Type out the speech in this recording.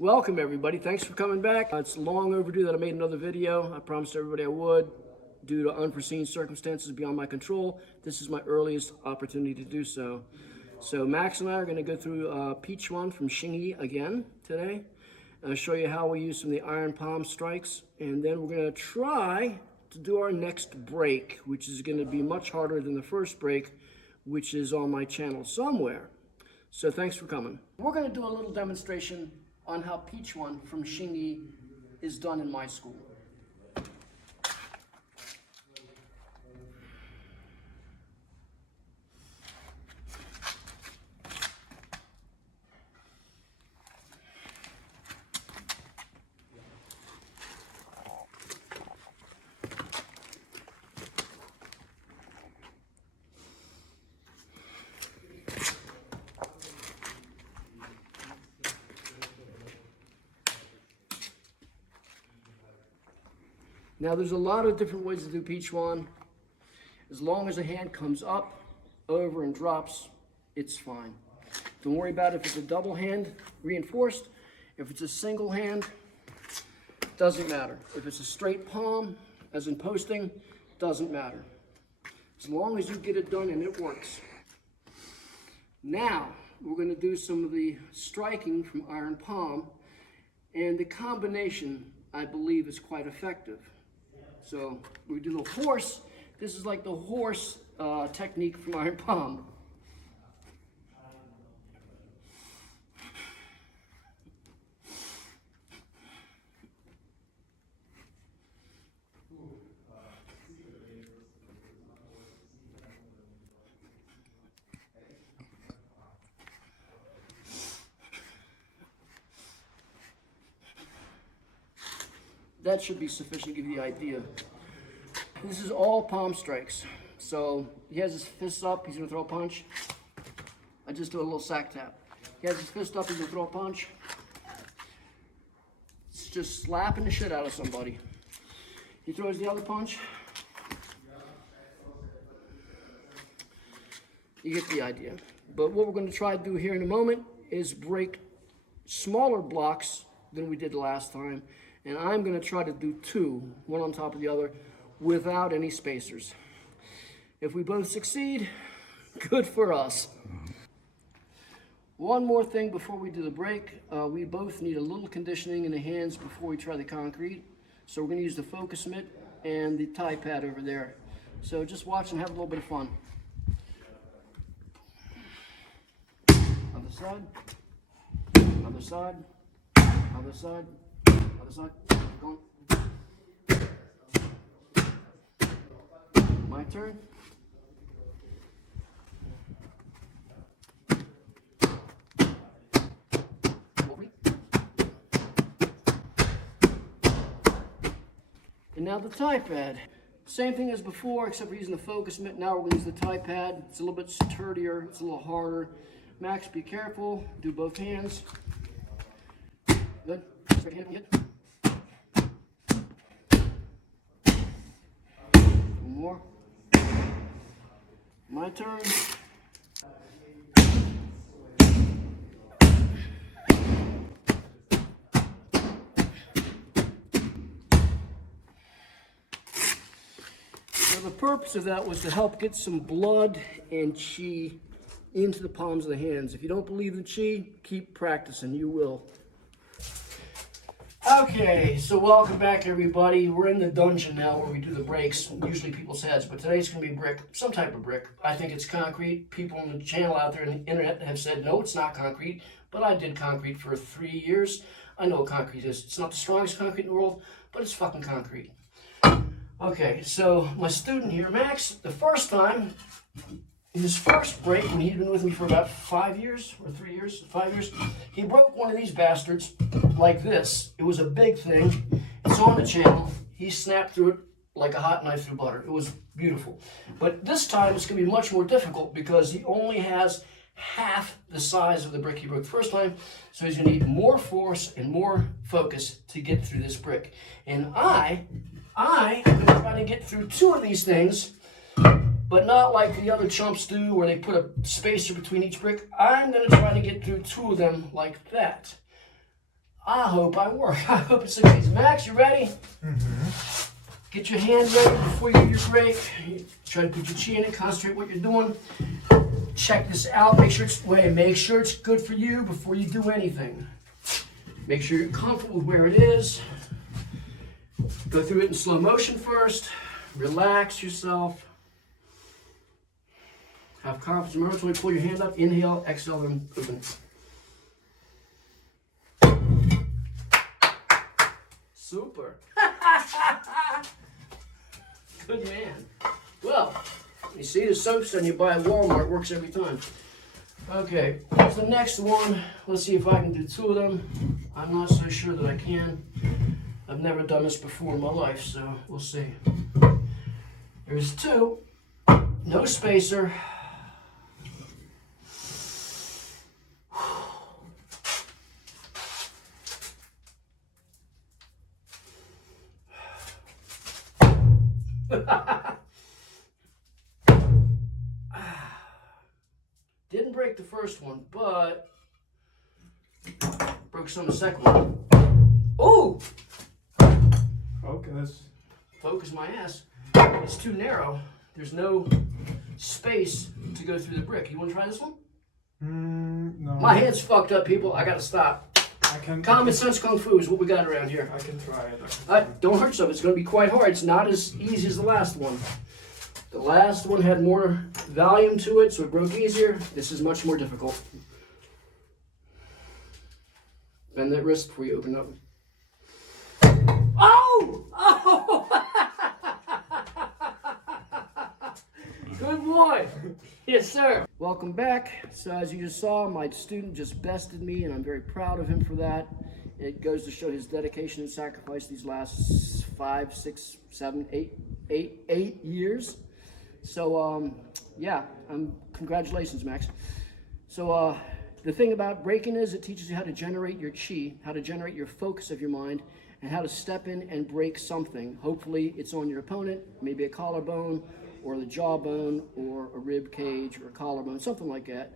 Welcome everybody, thanks for coming back. It's long overdue that I made another video. I promised everybody I would. Due to unforeseen circumstances beyond my control, this is my earliest opportunity to do so. So Max and I are going to go through Peach One from Shingi again today. I'll show you how we use some of the iron palm strikes, and then we're going to try to do our next break, which is going to be much harder than the first break, which is on my channel somewhere. So thanks for coming. We're going to do a little demonstration on how Peach One from Shingi is done in my school. Now there's a lot of different ways to do Peach One. As long as the hand comes up, over, and drops, it's fine. Don't worry about if it's a double hand reinforced. If it's a single hand, doesn't matter. If it's a straight palm, as in posting, doesn't matter. As long as you get it done and it works. Now, we're going to do some of the striking from iron palm, and the combination, I believe, is quite effective. So we do the horse. This is like the horse technique from iron palm. That should be sufficient to give you the idea. This is all palm strikes. So he has his fists up, he's gonna throw a punch. I just do a little sack tap. He has his fist up, he's gonna throw a punch. It's just slapping the shit out of somebody. He throws the other punch. You get the idea. But what we're gonna try to do here in a moment is break smaller blocks than we did last time. And I'm going to try to do two, one on top of the other, without any spacers. If we both succeed, good for us. One more thing before we do the break. We both need a little conditioning in the hands before we try the concrete. So we're going to use the focus mitt and the tie pad over there. So just watch and have a little bit of fun. Other side, other side, other side. Side. Going. My turn. And now the tie pad. Same thing as before, except we're using the focus mitt. Now we're going to use the tie pad. It's a little bit sturdier. It's a little harder. Max, be careful. Do both hands. Good. Straight hand, good. More. My turn. So the purpose of that was to help get some blood and chi into the palms of the hands. If you don't believe in chi, keep practicing, you will. Okay, so welcome back everybody. We're in the dungeon now where we do the breaks, usually people's heads, but today's going to be brick, some type of brick. I think it's concrete. People on the channel out there on the internet have said, no, it's not concrete, but I did concrete for 3 years. I know what concrete is. It's not the strongest concrete in the world, but it's fucking concrete. Okay, so my student here, Max, the first time, his first break, when he'd been with me for about 5 years, or 3 years, 5 years, he broke one of these bastards like this. It was a big thing. It's on the channel. He snapped through it like a hot knife through butter. It was beautiful. But this time it's going to be much more difficult because he only has half the size of the brick he broke the first time. So he's going to need more force and more focus to get through this brick. And I'm going to try to get through two of these things, but not like the other chumps do where they put a spacer between each brick. I'm going to try to get through two of them like that. I hope I work. I hope it succeeds. Max, you ready? Mm-hmm. Get your hand ready before you do your break. Try to put your chi in it, concentrate what you're doing. Check this out. Make sure it's good for you before you do anything. Make sure you're comfortable with where it is. Go through it in slow motion first. Relax yourself. Have confidence. Remember to pull your hand up. Inhale, exhale, and open. Super. Good man. Well, you see the soaps and you buy at Walmart, works every time. Okay, here's the next one. Let's see if I can do two of them. I'm not so sure that I can. I've never done this before in my life, so we'll see. Here's two. No spacer. Didn't break the first one, but broke some of the second one. Oh! Focus. Focus my ass. It's too narrow. There's no space to go through the brick. You want to try this one? No. My hand's fucked up, people. I gotta stop. Common sense kung fu is what we got around here. I can try it. Don't hurt yourself. It's going to be quite hard. It's not as easy as the last one. The last one had more volume to it, so it broke easier. This is much more difficult. Bend that wrist before you open up. Oh! Oh! Good boy. Yes, sir. Welcome back. So as you just saw, my student just bested me, and I'm very proud of him for that. It goes to show his dedication and sacrifice these last 5, 6, 7, 8 years. So, yeah, congratulations, Max. So, the thing about breaking is it teaches you how to generate your chi, how to generate your focus of your mind, and how to step in and break something. Hopefully, it's on your opponent, maybe a collarbone, or the jawbone, or a rib cage, or a collarbone, something like that.